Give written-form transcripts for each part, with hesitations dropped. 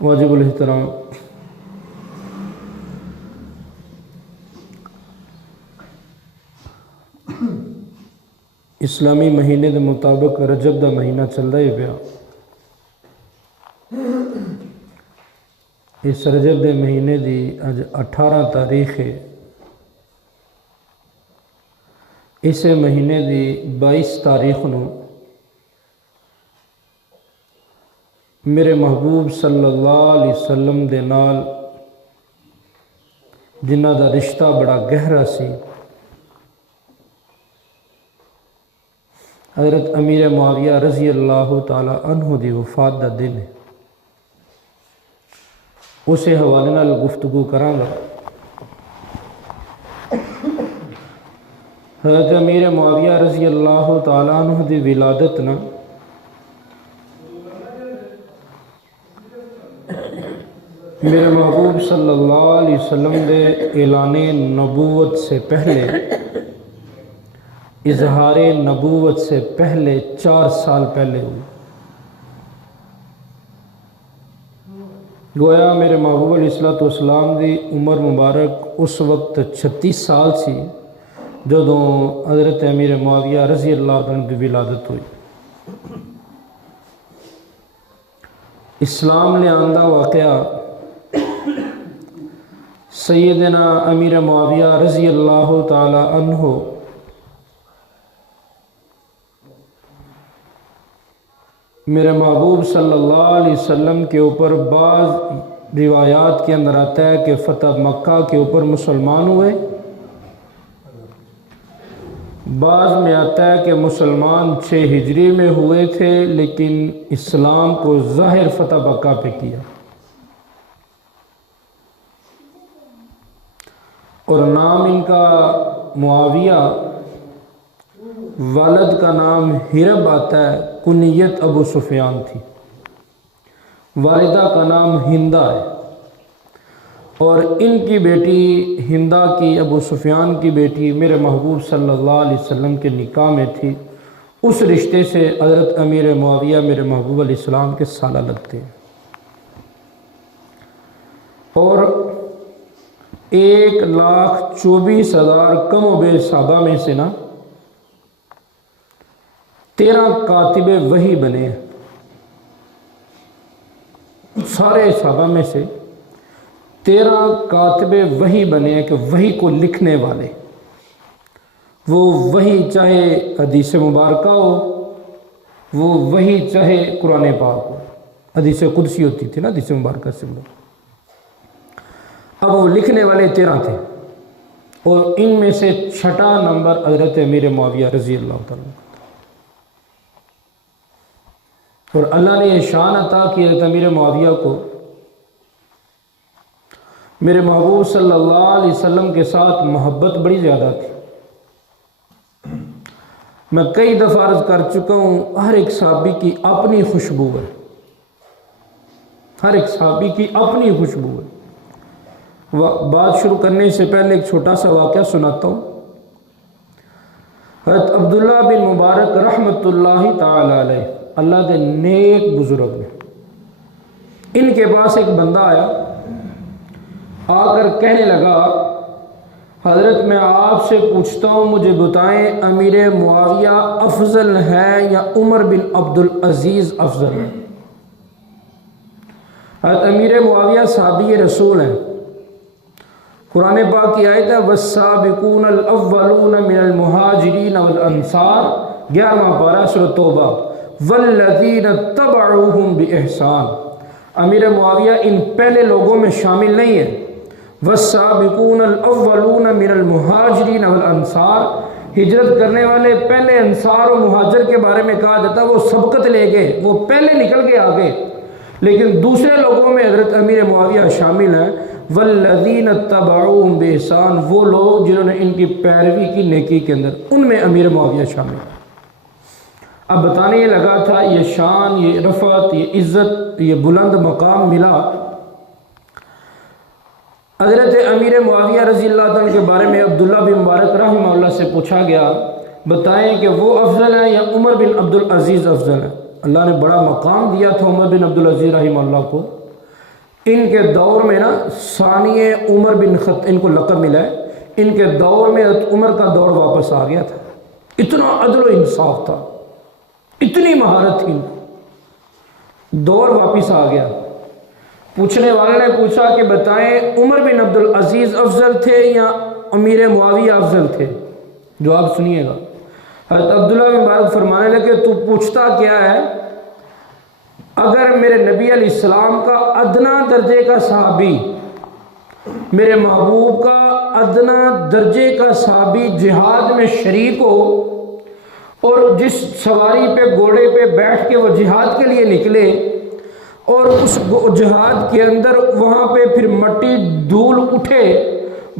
واجب الاحترام اسلامی مہینے دے مطابق رجب دا مہینہ چل رہا ہے پیا۔ اس رجب دے مہینے دی اج 18 تاریخ ہے۔ اس مہینے دی 22 تاریخ نو میرے محبوب صلی اللہ علیہ وسلم دے نال جنہ دا رشتہ بڑا گہرا سی، حضرت امیر معاویہ رضی اللہ تعالی عنہ دی وفات دا دن ہے۔ اسے حوالے نال گفتگو کراں گا۔ حضرت امیر معاویہ رضی اللہ تعالی عنہ دی ولادت نا میرے محبوب صلی اللہ علیہ وسلم دے اعلان نبوت سے پہلے، اظہار نبوت سے پہلے 4 سال پہلے ہوئی۔ گویا میرے محبوب علیہ السلام دی عمر مبارک اس وقت 36 سال سی جدوں حضرت امیر معاویہ رضی اللہ عنہ دی ولادت ہوئی۔ اسلام نے آندہ واقعہ سیدنا امیر معاویہ رضی اللہ تعالی عنہ میرے محبوب صلی اللہ علیہ وسلم کے اوپر بعض روایات کے اندر آتا ہے کہ فتح مکہ کے اوپر مسلمان ہوئے، بعض میں آتا ہے کہ مسلمان 6 ہجری میں ہوئے تھے لیکن اسلام کو ظاہر فتح مکہ پہ کیا، اور نام ان کا معاویہ، والد کا نام ہرب آتا ہے، کنیت ابو سفیان تھی، والدہ کا نام ہندہ ہے، اور ان کی بیٹی ہندہ کی، ابو سفیان کی بیٹی میرے محبوب صلی اللہ علیہ وسلم کے نکاح میں تھی۔ اس رشتے سے حضرت امیر معاویہ میرے محبوب علیہ السلام کے سالہ لگتے ہیں، اور 1,24,000 کم و بیش صحابہ میں سے نا 13 کاتب وحی بنے ہیں۔ سارے صحابہ میں سے 13 کاتب وحی بنے ہیں کہ وحی کو لکھنے والے، وہ وحی چاہے حدیث مبارکہ ہو، وہ وحی چاہے قرآن پاک ہو، حدیث قدسی ہوتی تھی نا حدیث مبارکہ سے لوگ، اب وہ لکھنے والے 13 تھے، اور ان میں سے 6واں نمبر حضرت امیر معاویہ رضی اللہ تعالیٰ، اور اللہ نے یہ شان عطا کی حضرت امیر معاویہ کو میرے محبوب صلی اللہ علیہ وسلم کے ساتھ محبت بڑی زیادہ تھی۔ میں کئی دفعہ عرض کر چکا ہوں، ہر ایک صحابی کی اپنی خوشبو ہے، ہر ایک صحابی کی اپنی خوشبو ہے۔ بات شروع کرنے سے پہلے ایک چھوٹا سا واقعہ سناتا ہوں۔ حضرت عبداللہ بن مبارک رحمۃ اللہ تعالی علیہ، اللہ دے نیک بزرگ نے، ان کے پاس ایک بندہ آیا، آ کر کہنے لگا، حضرت میں آپ سے پوچھتا ہوں، مجھے بتائیں امیر معاویہ افضل ہے یا عمر بن عبدالعزیز افضل ہے؟ حضرت امیر معاویہ صحابی رسول ہیں، قرآن پاک کی آیت ہے والسابقون الاولون من المہاجرین والانصار، 11واں پارہ سورۃ توبہ، والذین اتبعوہم باحسان، امیر معاویہ ان پہلے لوگوں میں شامل نہیں ہے۔ والسابقون الاولون من المہاجرین والانصار، ہجرت کرنے والے پہلے انصار و مہاجر کے بارے میں کہا جاتا ہے وہ سبقت لے گئے، وہ پہلے نکل کے آگے، لیکن دوسرے لوگوں میں حضرت امیر معاویہ شامل ہیں۔ والذین اتبعوہم باحسان، وہ لوگ جنہوں نے ان کی پیروی کی نیکی کے اندر، ان میں امیر معاویہ شامل ہیں۔ اب بتانے یہ لگا تھا، یہ شان، یہ رفعت، یہ عزت، یہ بلند مقام ملا حضرت امیر معاویہ رضی اللہ عنہ کے بارے میں عبداللہ بن مبارک رحمہ اللہ سے پوچھا گیا، بتائیں کہ وہ افضل ہے یا عمر بن عبدالعزیز افضل ہے؟ اللہ نے بڑا مقام دیا تھا عمر بن عبدالعزیز رحمہ اللہ کو، ان کے دور میں نا ثانی عمر بن خط ان کو لقب ملا ہے، ان کے دور میں عمر کا دور واپس آ گیا تھا، اتنا عدل و انصاف تھا، اتنی مہارت تھی، دور واپس آ گیا۔ پوچھنے والے نے پوچھا کہ بتائیں عمر بن عبد العزیز افضل تھے یا امیر معاویہ افضل تھے؟ جواب سنیے گا۔ حضرت عبداللہ بن مبارک فرمانے لگے تو پوچھتا کیا ہے؟ اگر میرے نبی علیہ السلام کا ادنا درجے کا صحابی، میرے محبوب کا ادنا درجے کا صحابی جہاد میں شریک ہو اور جس سواری پہ گھوڑے پہ بیٹھ کے وہ جہاد کے لیے نکلے اور اس جہاد کے اندر وہاں پہ پھر مٹی دھول اٹھے،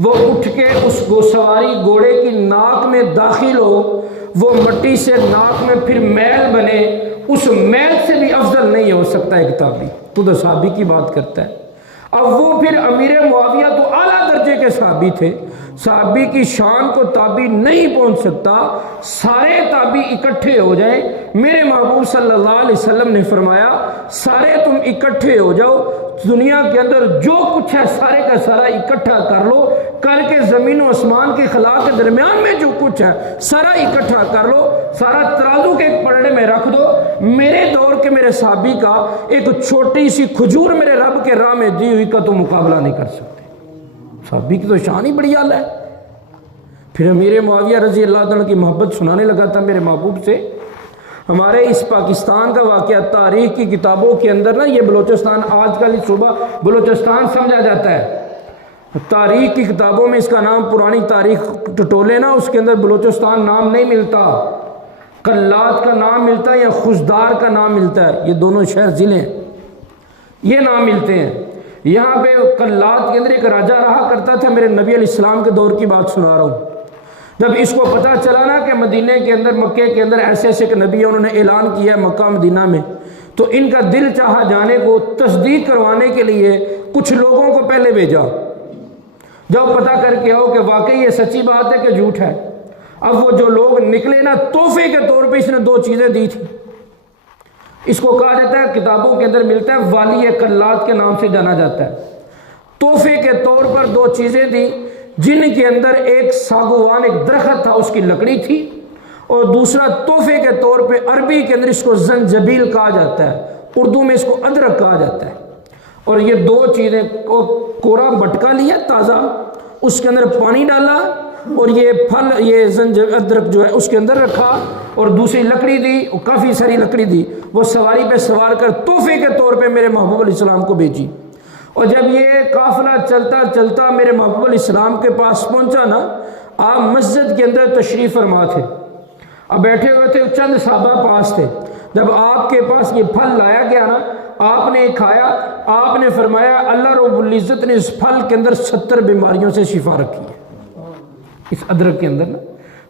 وہ اٹھ کے اس سواری گھوڑے کی ناک میں داخل ہو، وہ مٹی سے ناک میں پھر میل بنے، اس میل سے بھی افضل نہیں ہو سکتا ایک تابعی۔ تو صحابی کی بات کرتا ہے۔ اب وہ پھر امیر معاویہ تو اعلیٰ درجے کے صحابی تھے، صحابی کی شان کو تابعی نہیں پہنچ سکتا، سارے تابعی اکٹھے ہو جائیں۔ میرے محبوب صلی اللہ علیہ وسلم نے فرمایا سارے تم اکٹھے ہو جاؤ، دنیا کے اندر جو کچھ ہے سارے کا سارا اکٹھا کر لو، کر کے زمین و آسمان کے خلا کے درمیان میں جو کچھ ہے سارا اکٹھا کر لو، سارا ترازو کے ایک پلڑے میں رکھ دو، میرے دور کے میرے صحابی کا ایک چھوٹی سی کھجور میرے رب کے راہ میں دی ہوئی کا تو مقابلہ نہیں کر سکتے۔ صحابی کی تو شان ہی بڑی اعلیٰ ہے۔ پھر امیر معاویہ رضی اللہ عنہ کی محبت سنانے لگا تھا میرے محبوب سے۔ ہمارے اس پاکستان کا واقعہ تاریخ کی کتابوں کے اندر نا، یہ بلوچستان آج کل صوبہ بلوچستان سمجھا جاتا ہے، تاریخ کی کتابوں میں اس کا نام پرانی تاریخ ٹٹولے نا، اس کے اندر بلوچستان نام نہیں ملتا، قلات کا نام ملتا ہے یا خزدار کا نام ملتا ہے، یہ دونوں شہر ضلع ہیں، یہ نام ملتے ہیں۔ یہاں پہ قلات کے اندر ایک راجہ رہا کرتا تھا، میرے نبی علیہ السلام کے دور کی بات سنا رہا ہوں۔ جب اس کو پتہ چلا نا کہ مدینے کے اندر مکے کے اندر ایسے ایسے کہ نبی انہوں نے اعلان کیا ہے مکہ مدینہ میں، تو ان کا دل چاہا جانے کو، تصدیق کروانے کے لیے کچھ لوگوں کو پہلے بھیجا، جب پتہ کر کے آؤ کہ واقعی یہ سچی بات ہے کہ جھوٹ ہے۔ اب وہ جو لوگ نکلے نا، تحفے کے طور پہ اس نے 2 چیزیں دی تھی، اس کو کہا جاتا ہے کتابوں کے اندر ملتا ہے والی قلات کے نام سے جانا جاتا ہے۔ تحفے کے طور پر 2 چیزیں دی، جن کے اندر ایک ساگوان ایک درخت تھا، اس کی لکڑی تھی، اور دوسرا تحفے کے طور پہ عربی کے اندر اس کو زنجبیل کہا جاتا ہے، اردو میں اس کو ادرک کہا جاتا ہے۔ اور یہ 2 چیزیں کو کوڑا بٹکا لیا تازہ، اس کے اندر پانی ڈالا اور یہ پھل یہ ادرک جو ہے اس کے اندر رکھا، اور دوسری لکڑی دی، کافی ساری لکڑی دی، وہ سواری پہ سوار کر تحفے کے طور پہ میرے محبوب علیہ السلام کو بھیجی۔ اور جب یہ قافلہ چلتا چلتا میرے محبوب علیہ السلام کے پاس پہنچا نا، آپ مسجد کے اندر تشریف فرما تھے، اب بیٹھے ہوئے تھے، چند صحابہ پاس تھے۔ جب آپ کے پاس یہ پھل لایا گیا نا، آپ نے کھایا، آپ نے فرمایا اللہ رب العزت نے اس پھل کے اندر 70 بیماریوں سے شفا رکھی ہے، اس ادرک کے اندر نا،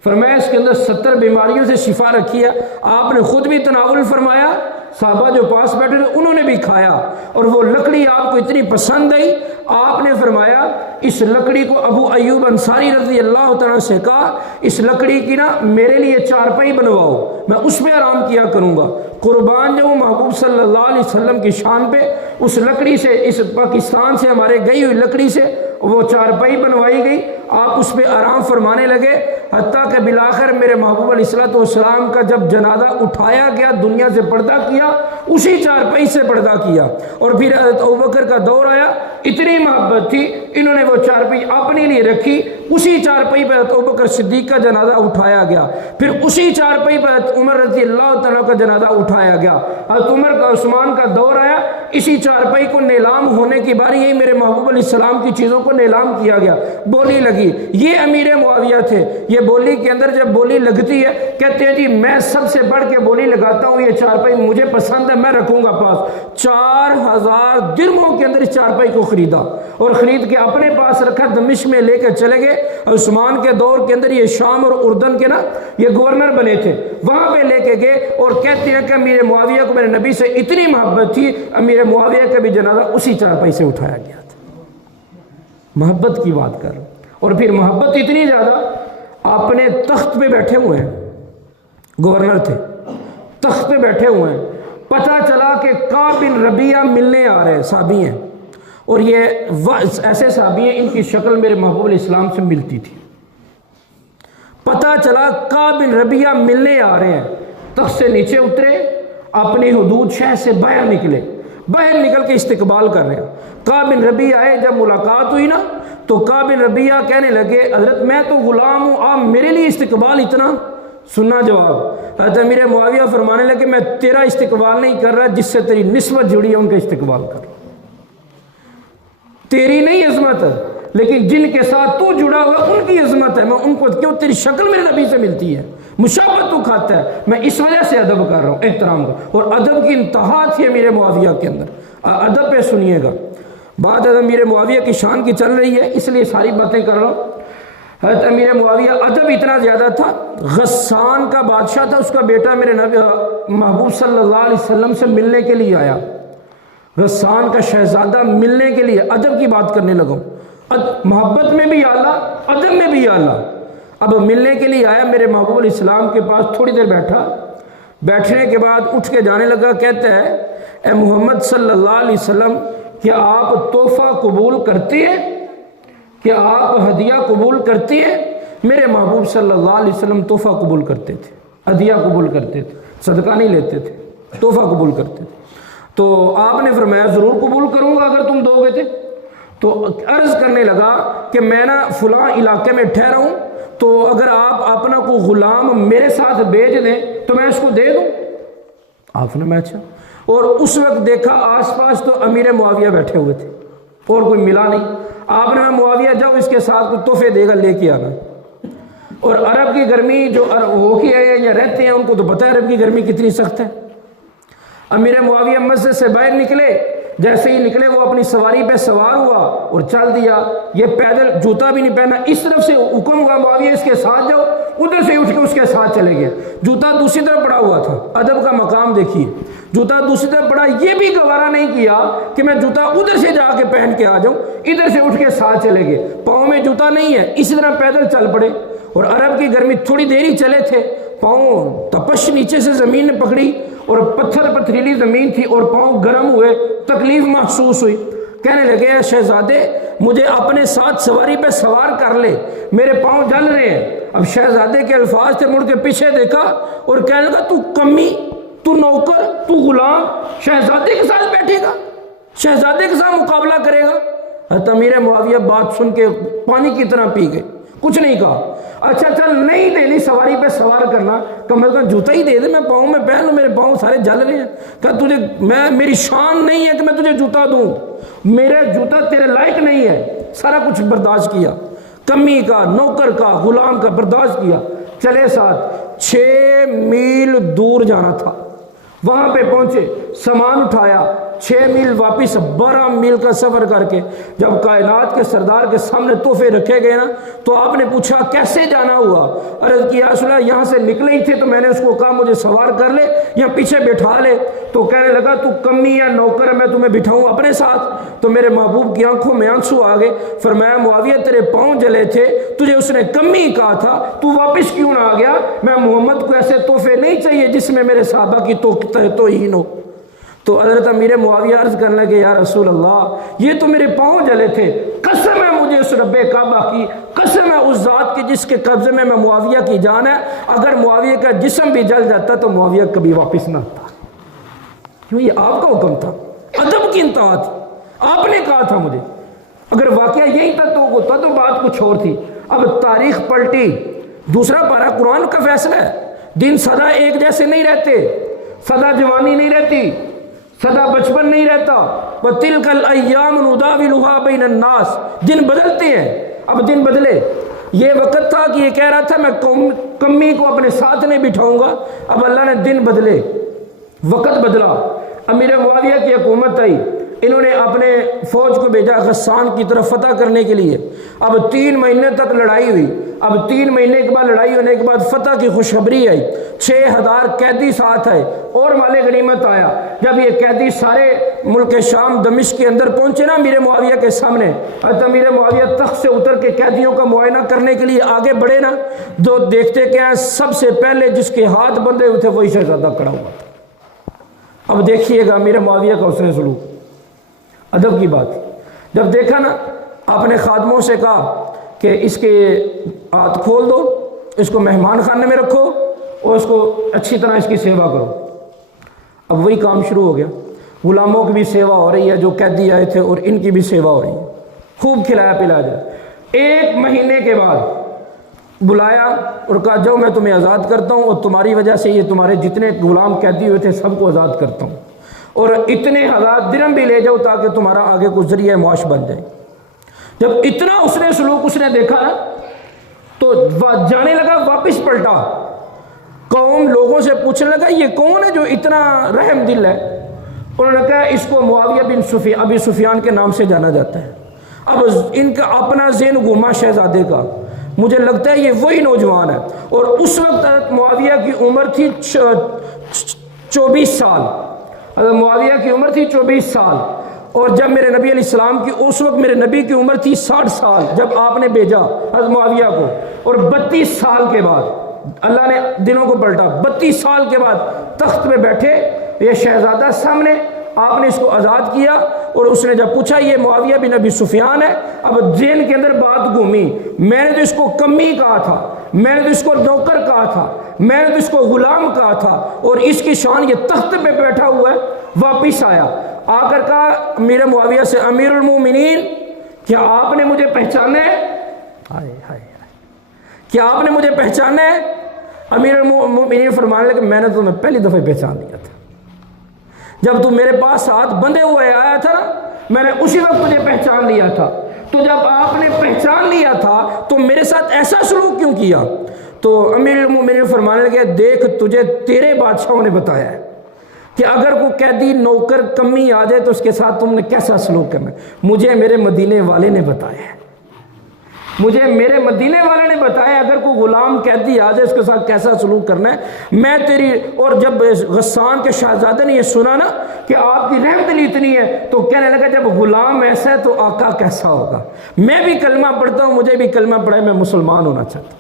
فرمایا اس کے اندر 70 بیماریوں سے شفا رکھی ہے۔ آپ نے خود بھی تناول فرمایا، صحابہ جو پاس بیٹھے تھے انہوں نے بھی کھایا، اور وہ لکڑی آپ کو اتنی پسند آئی، آپ نے فرمایا اس لکڑی کو ابو ایوب انصاری رضی اللہ تعالیٰ سے کہا اس لکڑی کی نا میرے لیے چارپائی بنواؤ، میں اس میں آرام کیا کروں گا۔ قربان جو محبوب صلی اللہ علیہ وسلم کی شان پہ اس لکڑی سے، اس پاکستان سے ہمارے گئی ہوئی لکڑی سے وہ چارپائی بنوائی گئی، آپ اس پہ آرام فرمانے لگے، حتیٰ کہ بالآخر میرے محبوب علیہ السلام کا جب جنازہ اٹھایا گیا، دنیا سے پردہ کیا، اسی چارپائی سے پردہ کیا۔ اور پھر حضرت ابوبکر کا دور آیا، اتنی محبت تھی انہوں نے وہ چارپائی اپنے لیے رکھی، اسی چارپائی پر حضرت ابوبکر صدیق کا جنازہ اٹھایا گیا، پھر اسی چارپائی پر حضرت عمر رضی اللہ تعالیٰ کا جنازہ اٹھایا گیا، حضرت عمر کا عثمان کا دور آیا، اسی چارپائی کو نیلام ہونے کی باری یہی میرے محبوب علیہ السلام کی چیزوں کو نیلام کیا گیا، بولی لگی۔ یہ امیر معاویہ تھے، یہ بولی کے اندر جب بولی لگتی ہے کہتے ہیں جی میں سب سے بڑھ کے بولی لگاتا ہوں، یہ چارپائی مجھے پسند ہے، میں رکھوں گا پاس۔ 4000 درہموں کے اندر اس چارپائی کو خریدا اور خرید کے اپنے پاس رکھا، دمشق میں لے کے چلے گئے۔ عثمان کے دور کے اندر یہ شام اور اردن کے نا یہ گورنر بنے تھے، وہاں پہ لے کے گئے اور کہتے ہیں کہ امیر معاویہ کو میرے نبی سے اتنی محبت تھی، امیر معاویہ کا بھی جنازہ اسی چارپائی سے اٹھایا گیا تھا۔ محبت کی بات کر، اور پھر محبت اتنی زیادہ اپنے تخت پہ بیٹھے ہوئے ہیں، گورنر تھے، تخت پہ بیٹھے ہوئے ہیں، پتہ چلا کہ کعب بن ربیعہ ملنے آ رہے ہیں، صحابی ہیں، اور یہ ایسے صحابی ہیں ان کی شکل میرے محبوب علیہ السلام سے ملتی تھی۔ پتہ چلا کعب بن ربیعہ ملنے آ رہے ہیں، تخت سے نیچے اترے، اپنی حدود شہر سے باہر نکلے، باہر نکل کے استقبال کر رہے ہیں۔ کعب بن ربیعہ آئے، جب ملاقات ہوئی نا تو کعب بن ربیعہ کہنے لگے حضرت میں تو غلام ہوں، آپ میرے لیے استقبال اتنا؟ سننا جواب، حضرت امیر معاویہ فرمانے لگے میں تیرا استقبال نہیں کر رہا، جس سے تیری نسبت جڑی ہے ان کا استقبال کر رہا، تیری نہیں عظمت ہے لیکن جن کے ساتھ تو جڑا ہوا ان کی عظمت ہے، میں ان کو کیوں، تیری شکل میرے نبی سے ملتی ہے، مشابہت تو کھاتا ہے، میں اس وجہ سے ادب کر رہا ہوں، احترام کا۔ اور ادب کی انتہا تھی امیر معاویہ کے اندر، ادب پہ سنیے گا، بات امیر معاویہ کی شان کی چل رہی ہے اس لیے ساری باتیں کر رہا ہوں۔ حضرت امیر معاویہ ادب اتنا زیادہ تھا، غسان کا بادشاہ تھا، اس کا بیٹا میرے نبی محبوب صلی اللہ علیہ وسلم سے ملنے کے لیے آیا، غسان کا شہزادہ ملنے کے لیے، ادب کی بات کرنے لگا، محبت میں بھی اعلیٰ، ادب میں بھی اعلیٰ۔ اب ملنے کے لیے آیا میرے محبوب علیہ السلام کے پاس، تھوڑی دیر بیٹھا، بیٹھنے کے بعد اٹھ کے جانے لگا، کہتا ہے اے محمد صلی اللہ علیہ وسلم کیا آپ تحفہ قبول کرتے ہیں، کیا آپ ہدیہ قبول کرتے ہیں؟ میرے محبوب صلی اللہ علیہ وسلم تحفہ قبول کرتے تھے، ہدیہ قبول کرتے تھے، صدقہ نہیں لیتے تھے، تحفہ قبول کرتے تھے۔ تو آپ نے فرمایا ضرور قبول کروں گا اگر تم دو گے تھے۔ تو عرض کرنے لگا کہ میں نا فلاں علاقے میں ٹھہرا ہوں، تو اگر آپ اپنا کو غلام میرے ساتھ بھیج دیں تو میں اس کو دے دوں؟ آپ نے میں اچھا، اور اس وقت دیکھا آس پاس تو امیر معاویہ بیٹھے ہوئے تھے اور کوئی ملا نہیں۔ آپ نے معاویہ جب اس کے ساتھ کوئی تحفے دے گا لے کے آنا، اور عرب کی گرمی جو ہو کے آئے یا رہتے ہیں ان کو تو پتہ ہے عرب کی گرمی کتنی سخت ہے۔ امیر معاویہ مسجد سے باہر نکلے، جیسے ہی نکلے وہ اپنی سواری پہ سوار ہوا اور چل دیا، یہ پیدل، جوتا بھی نہیں پہنا، اس طرف سے حکم ہوا معاویہ اس کے ساتھ جاؤ، ادھر سے اٹھ کے اس کے ساتھ چلے گئے، جوتا دوسری طرف پڑا ہوا تھا، ادب کا مقام دیکھیے، جوتا دوسری طرف پڑا، یہ بھی گوارا نہیں کیا کہ میں جوتا ادھر سے جا کے پہن کے آ جاؤں، ادھر سے اٹھ کے ساتھ چلے گئے، پاؤں میں جوتا نہیں ہے، اسی طرح پیدل چل پڑے، اور عرب کی گرمی تھوڑی دیر ہی چلے تھے، پاؤں تپش نیچے سے زمین نے پکڑی اور پتھر پتھریلی زمین تھی اور پاؤں گرم ہوئے، تکلیف محسوس ہوئی، کہنے لگے اے شہزادے مجھے اپنے ساتھ سواری پہ سوار کر لے، میرے پاؤں جل رہے ہیں۔ اب شہزادے کے الفاظ تھے، مڑ کے پیچھے دیکھا اور کہنے لگا تو کمی، تو نوکر، تو غلام شہزادے کے ساتھ بیٹھے گا، شہزادے کے ساتھ مقابلہ کرے گا؟ حضرت امیر معاویہ بات سن کے پانی کی طرح پی گئے، کچھ نہیں کہا۔ اچھا چل نہیں دینی سواری پہ سوار کرنا، کم از کم جوتا ہی دے دے، میں پاؤں میں پہن لوں، میرے پاؤں سارے جل رہے ہیں۔ کہ تجھے میری شان نہیں ہے کہ میں تجھے جوتا دوں، میرا جوتا تیرے لائق نہیں ہے، سارا کچھ برداشت کیا، کمی کا، نوکر کا، غلام کا برداشت کیا، چلے ساتھ۔ 6 میل دور جانا تھا، وہاں پہ پہنچے، سامان اٹھایا، 6 میل واپس 12 میل کا سفر کر کے جب کائنات کے سردار کے سامنے تحفے رکھے گئے نا تو آپ نے پوچھا کیسے جانا ہوا؟ عرض کیا رسول اللہ یہاں سے نکلے ہی تھے تو میں نے اس کو کہا مجھے سوار کر لے یا پیچھے بٹھا لے، تو کہنے لگا تو کمی یا نوکر ہے میں تمہیں بٹھاؤں اپنے ساتھ؟ تو میرے محبوب کی آنکھوں میں آنسو آ گئے، فرمایا معاویہ تیرے پاؤں جلے تھے، تجھے اس نے کمی کہا تھا، تو واپس کیوں نہ آ گیا؟ میں محمد کو ایسے تحفے نہیں چاہیے جس میں میرے صحابہ کی توہین ہو۔ تو حضرت امیر معاویہ عرض کرنے لگے یا رسول اللہ یہ تو میرے پاؤں جلے تھے، قسم ہے مجھے اس رب کعبہ کی، قسم ہے اس ذات کی جس کے قبضے میں معاویہ کی جان ہے، اگر معاویہ کا جسم بھی جل جاتا تو معاویہ کبھی واپس نہ آتا، کیوں یہ آپ کا حکم تھا، ادب کی انتہا تھی، آپ نے کہا تھا مجھے، اگر واقعہ یہی تھا تو ہوتا تو بات کچھ اور تھی۔ اب تاریخ پلٹی، دوسرا پارہ قرآن کا فیصلہ ہے، دن سدا ایک جیسے نہیں رہتے، سدا جوانی نہیں رہتی، سدا بچپن نہیں رہتا، وَتِلْكَ الْأَيَّامُ نُدَاوِلُهَا بَيْنَ النَّاسِ، دن بدلتے ہیں، اب دن بدلے، یہ وقت تھا کہ یہ کہہ رہا تھا میں کمی کو اپنے ساتھ نہیں بٹھاؤں گا، اب اللہ نے دن بدلے، وقت بدلا، امیر معاویہ کی حکومت آئی، انہوں نے اپنے فوج کو بھیجا غسان کی طرف فتح کرنے کے لیے، اب 3 مہینے تک لڑائی ہوئی، اب 3 مہینے کے بعد لڑائی ہونے کے بعد فتح کی خوشخبری آئی، 6000 قیدی ساتھ آئے اور مال غنیمت آیا۔ جب یہ قیدی سارے ملک شام دمشق کے اندر پہنچے نا امیر معاویہ کے سامنے، حضرت امیر معاویہ تخت سے اتر کے قیدیوں کا معائنہ کرنے کے لیے آگے بڑھے نا، جو دیکھتے کیا سب سے پہلے جس کے ہاتھ بندھے ہوئے تھے وہی شہزادہ کھڑا ہوا تھا۔ اب دیکھیے گا امیر معاویہ کا حسن سلوک، ادب کی بات، جب دیکھا نا آپ نے خادموں سے کہا کہ اس کے ہاتھ کھول دو، اس کو مہمان خانے میں رکھو اور اس کو اچھی طرح اس کی سیوا کرو۔ اب وہی کام شروع ہو گیا، غلاموں کی بھی سیوا ہو رہی ہے جو قیدی آئے تھے، اور ان کی بھی سیوا ہو رہی ہے، خوب کھلایا پلایا جائے۔ 1 مہینے کے بعد بلایا اور کہا جاؤ میں تمہیں آزاد کرتا ہوں، اور تمہاری وجہ سے یہ تمہارے جتنے غلام قیدی ہوئے تھے سب کو آزاد کرتا ہوں، اور اتنے 1000 درہم بھی لے جاؤ تاکہ تمہارا آگے کچھ ذریعہ معاش بن جائے۔ جب اتنا اس نے سلوک اس نے دیکھا تو جانے لگا، واپس پلٹا، قوم لوگوں سے پوچھنے لگا یہ کون ہے جو اتنا رحم دل ہے؟ انہوں نے کہا اس کو معاویہ بن ابی سفیان کے نام سے جانا جاتا ہے۔ اب ان کا اپنا ذہن گھوما شہزادے کا، مجھے لگتا ہے یہ وہی نوجوان ہے، اور اس وقت معاویہ کی عمر تھی 24 سال، معاویہ کی عمر تھی 24 سال، اور جب میرے نبی علیہ السلام کی اس وقت میرے نبی کی عمر تھی 60 سال جب آپ نے بھیجا حضرت معاویہ کو، اور 32 سال کے بعد اللہ نے دنوں کو پلٹا، 32 سال کے بعد تخت پہ بیٹھے یہ شہزادہ سامنے، آپ نے اس کو آزاد کیا، اور اس نے جب پوچھا یہ معاویہ بن ابی سفیان ہے، اب ذہن کے اندر بات گھومی، میں نے تو اس کو کمی کہا تھا، میں نے تو اس کو نوکر کہا تھا، میں نے تو اس کو غلام کہا تھا، اور اس کی شان یہ تخت پہ بیٹھا ہوا ہے۔ واپس آیا، آ کر کہا میرے معاویہ سے امیر المومنین کیا آپ نے مجھے پہچانا ہے؟ کیا آپ نے مجھے پہچانا ہے؟ امیر المومنین فرمانے لگے میں نے تمہیں پہلی دفعہ پہچان لیا تھا، جب تم میرے پاس ہاتھ بندھے ہوئے آیا تھا میں نے اسی وقت تجھے پہچان لیا تھا، تو جب آپ نے پہچان لیا تھا تو میرے ساتھ ایسا سلوک کیوں کیا؟ تو امیر المومنین فرمانے لگے دیکھ تجھے تیرے بادشاہوں نے بتایا ہے کہ اگر کوئی قیدی نوکر کمی آ جائے تو اس کے ساتھ تم نے کیسا سلوک کرنا ہے، مجھے میرے مدینے والے نے بتایا ہے، مجھے میرے مدینے والے نے بتایا اگر کوئی غلام قیدی آ جائے اس کے ساتھ کیسا سلوک کرنا ہے، میں تیری۔ اور جب غسان کے شہزادے نے یہ سنا نا کہ آپ کی رحمت دلی اتنی ہے تو کہنے لگا جب غلام ایسا ہے تو آقا کیسا ہوگا، میں بھی کلمہ پڑھتا ہوں، مجھے بھی کلمہ پڑھا ہے، میں مسلمان ہونا چاہتا ہوں۔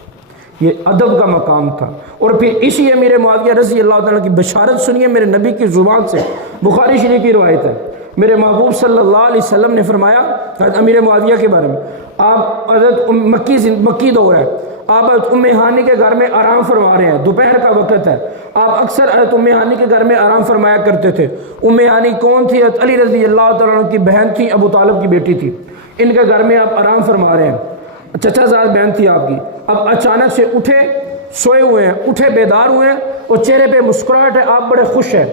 یہ ادب کا مقام تھا۔ اور پھر اسی امیر معاویہ رضی اللہ تعالیٰ کی بشارت سنیے میرے نبی کی زبان سے، بخاری شریف کی روایت ہے، میرے محبوب صلی اللہ علیہ وسلم نے فرمایا حضرت امیر معاویہ کے بارے میں، آپ حضرت مکی دور ہے، آپ حضرت ام ہانی کے گھر میں آرام فرما رہے ہیں، دوپہر کا وقت ہے، آپ اکثر حضرت ام ہانی کے گھر میں آرام فرمایا کرتے تھے۔ ام ہانی کون تھی؟ حضرت علی رضی اللہ تعالیٰ عنہ کی بہن تھی، ابو طالب کی بیٹی تھی، ان کے گھر میں آپ آرام فرما رہے ہیں، چچا زاد بہن تھی آپ کی۔ اب اچانک سے اٹھے، سوئے ہوئے ہیں، اٹھے بیدار ہوئے ہیں اور چہرے پہ مسکراہٹ ہے، آپ بڑے خوش ہیں۔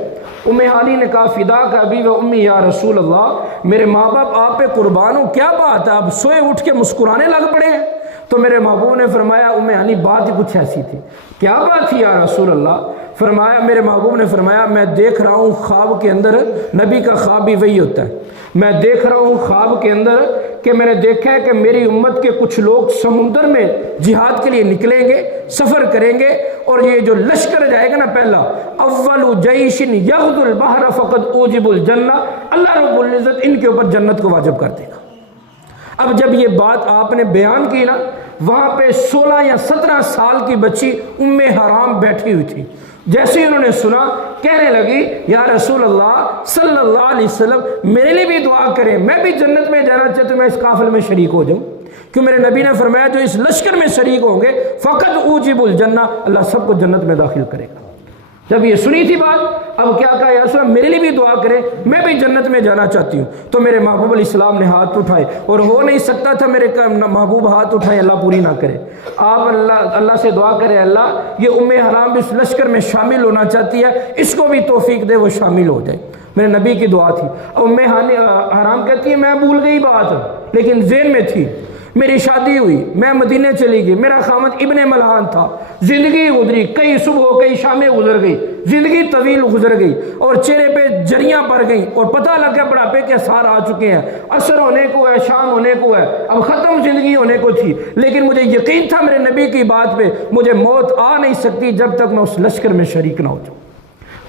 ام ہانی نے کہا فدا کا ابی و امی یا رسول اللہ، میرے ماں باپ آپ پہ قربان ہوں، کیا بات ہے آپ سوئے اٹھ کے مسکرانے لگ پڑے ہیں؟ تو میرے محبوب نے فرمایا ام ہانی بات ہی کچھ ایسی تھی۔ کیا بات تھی یا رسول اللہ؟ فرمایا میرے محبوب نے فرمایا میں دیکھ رہا ہوں خواب کے اندر، نبی کا خواب بھی وہی ہوتا ہے، میں دیکھ رہا ہوں خواب کے اندر کہ میں نے دیکھا ہے کہ میری امت کے کچھ لوگ سمندر میں جہاد کے لیے نکلیں گے، سفر کریں گے، اور یہ جو لشکر جائے گا نا پہلا اول جیش یغد البحر فقد اوجب الجنہ، اللہ رب العزت ان کے اوپر جنت کو واجب کر دے گا۔ اب جب یہ بات آپ نے بیان کی نا، وہاں پہ 16 یا 17 سال کی بچی ام حرام بیٹھی ہوئی تھی، جیسے ہی انہوں نے سنا کہنے لگی یا رسول اللہ صلی اللہ علیہ وسلم میرے لیے بھی دعا کریں، میں بھی جنت میں جانا چاہتا ہوں، میں اس قافلے میں شریک ہو جاؤں، کہ میرے نبی نے فرمایا جو اس لشکر میں شریک ہوں گے فقط اوجب الجنہ، اللہ سب کو جنت میں داخل کرے گا۔ جب یہ سنی تھی بات، اب کیا کہا یا رسول اللہ میرے لیے بھی دعا کریں، میں بھی جنت میں جانا چاہتی ہوں۔ تو میرے محبوب علیہ السلام نے ہاتھ اٹھائے، اور ہو نہیں سکتا تھا میرے محبوب ہاتھ اٹھائے اللہ پوری نہ کرے، آپ اللہ سے دعا کرے اللہ یہ ام حرام بھی اس لشکر میں شامل ہونا چاہتی ہے، اس کو بھی توفیق دے وہ شامل ہو جائے۔ میرے نبی کی دعا تھی۔ ام حرام کہتی ہے میں بھول گئی بات، لیکن ذہن میں تھی، میری شادی ہوئی، میں مدینے چلی گئی، میرا خامد ابن ملحان تھا، زندگی گزری، کئی صبح کئی شامیں گزر گئی، زندگی طویل گزر گئی، اور چہرے پہ جریاں پڑ گئیں، اور پتہ لگ گیا بڑھاپے کے اثار آ چکے ہیں، عصر ہونے کو ہے، شام ہونے کو ہے، اب ختم زندگی ہونے کو تھی، لیکن مجھے یقین تھا میرے نبی کی بات پہ مجھے موت آ نہیں سکتی جب تک میں اس لشکر میں شریک نہ ہو جاؤں۔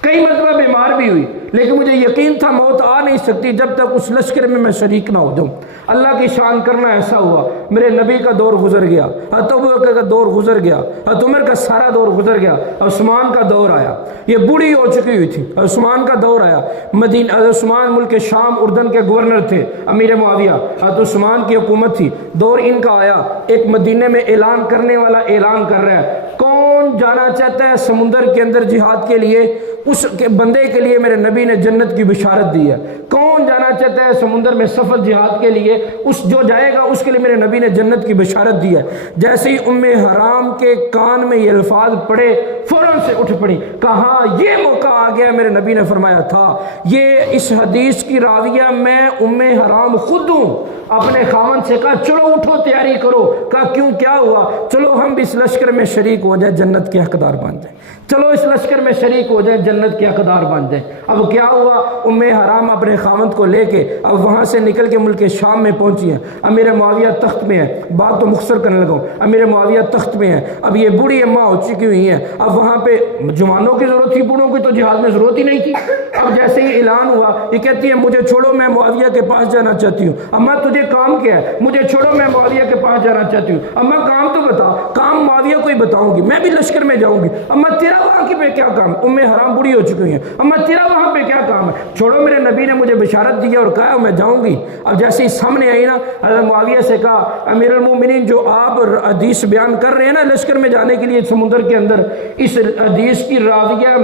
کئی مرتبہ بیمار بھی ہوئی، لیکن مجھے یقین تھا موت آ نہیں سکتی جب تک اس لشکر میں شریک نہ ہو جاؤں۔ اللہ کی شان کرنا ایسا ہوا، میرے نبی کا دور گزر گیا، حضرت ابوبکر کا دور گزر گیا، حضرت عمر کا سارا دور گزر گیا، عثمان کا دور آیا، یہ بوڑھی ہو چکی ہوئی تھی، عثمان کا دور آیا، مدینہ، عثمان ملک شام اردن کے گورنر تھے، امیر معاویہ، حضرت عثمان کی حکومت تھی، دور ان کا آیا، ایک مدینے میں اعلان کرنے والا اعلان کر رہا ہے، کون جانا چاہتا ہے سمندر کے اندر جہاد کے لیے؟ اس کے بندے کے لیے میرے نبی نے جنت کی بشارت دی ہے۔ کون جانا چاہتا ہے سمندر میں سفر جہاد کے لیے؟ اس جو جائے گا اس کے لیے میرے نبی نے جنت کی بشارت دی ہے۔ جیسے ہی حرام کے کان میں یہ الفاظ پڑے، فوراً سے اٹھ پڑی، کہا یہ موقع آ گیا۔ میرے نبی نے فرمایا تھا، یہ اس حدیث کی راویہ میں حرام خود ہوں۔ اپنے خاوند سے کہا چلو اٹھو تیاری کرو۔ کہا کیوں، کیا ہوا؟ چلو ہم بھی اس لشکر میں شریک ہو جائیں، جنت کے حقدار بن جائیں، چلو اس لشکر میں شریک ہو جائیں، جنت کے حقدار بن جائیں۔ اب کیا ہوا، حرام اپنے خاوند کو لے کے اب وہاں سے نکل کے ملک شام میں پہنچی ہیں۔ امیر معاویہ تخت میں ہے، بات تو مختصر کرنے لگا ہوں، امیر معاویہ تخت میں ہے، اب یہ بوڑھی اماں ہو چکی ہوئی ہیں، اب وہاں پہ جوانوں کی ضرورت تھی، بوڑھوں کی تو جہاد میں ضرورت ہی نہیں تھی۔ اب جیسے ہی اعلان ہوا، یہ کہتی ہے مجھے چھوڑو، میں معاویہ کے پاس جانا چاہتی ہوں۔ اماں تجھے کام کیا ہے؟ مجھے چھوڑو، میں معاویہ کے پاس جانا چاہتی ہوں۔ اماں کام تو بتا۔ کام معاویہ کو ہی بتاؤں گی، میں بھی لشکر میں جاؤں گی۔ اماں تیرا وہاں کی پہ کیا کام؟ حرام بوڑھی ہو چکی ہیں، اماں تیرا وہاں پہ کیا کام ہے؟ چھوڑو، میرے نبی نے مجھے بشارت دی اور کہا میں جاؤں گی۔ اب جیسے ہی سامنے آئی نا، حضرت معاویہ سے کہا امیر المومنین، جو آپ حدیث بیان کر رہے ہیں نا لشکر میں جانے کے لیے سمندر کے اندر، اس حدیث کی راویہ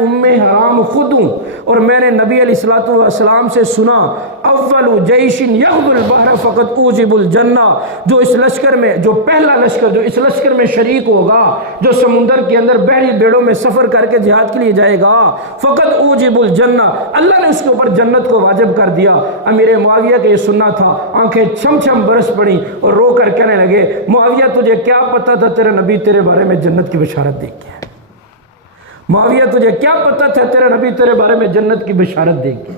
میں حرام خود ہوں، اور میں نے نبی علیہ الصلوۃ والسلام سے سنا، اول جیش یغزو البحر فقط اوجب الجنہ، جو اس لشکر میں، جو پہلا لشکر جو اس لشکر میں شریک ہوگا، جو سمندر کے اندر بحری بیڑوں میں سفر کر کے جہاد کے لیے جائے گا، فقط اوجب الجنہ، اللہ نے اس کے اوپر جنت کو واجب کر دیا۔ امیر معاویہ کے یہ سننا تھا، آنکھیں چھم چھم برس پڑیں اور رو کر کہنے لگے، معاویہ تجھے کیا پتا تھا تیرے نبی تیرے بارے میں جنت کی بشارت دے گیا؟ معاویہ تجھے کیا پتا تھا تیرے نبی تیرے بارے میں جنت کی بشارت دے گی؟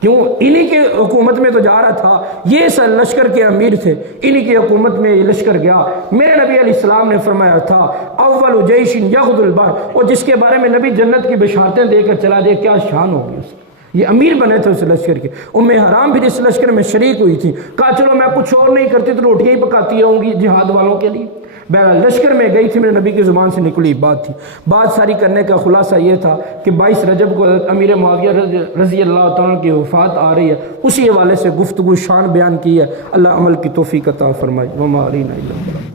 کیوں؟ انہی کی حکومت میں تو جا رہا تھا، یہ لشکر کے امیر تھے، انہی کی حکومت میں یہ لشکر گیا۔ میرے نبی علیہ السلام نے فرمایا تھا، اول جیش یغزو البحر، اور جس کے بارے میں نبی جنت کی بشارتیں دے کر چلا دے، کیا شان ہوگی اس کی؟ یہ امیر بنے تھے اس لشکر کے۔ حرام بھی اس لشکر میں شریک ہوئی تھی، کہا چلو میں کچھ اور نہیں کرتی تو روٹیاں ہی پکاتی رہوں گی جہاد والوں کے لیے۔ بہرحال لشکر میں گئی تھی، میرے نبی کی زبان سے نکلی بات تھی۔ بات ساری کرنے کا خلاصہ یہ تھا کہ 22 رجب کو امیر معاویہ رضی اللہ تعالیٰ کی وفات آ رہی ہے، اسی حوالے سے گفتگو شان بیان کی ہے۔ اللہ عمل کی توفیق عطا فرمائے۔ وما علینا الا البلاغ۔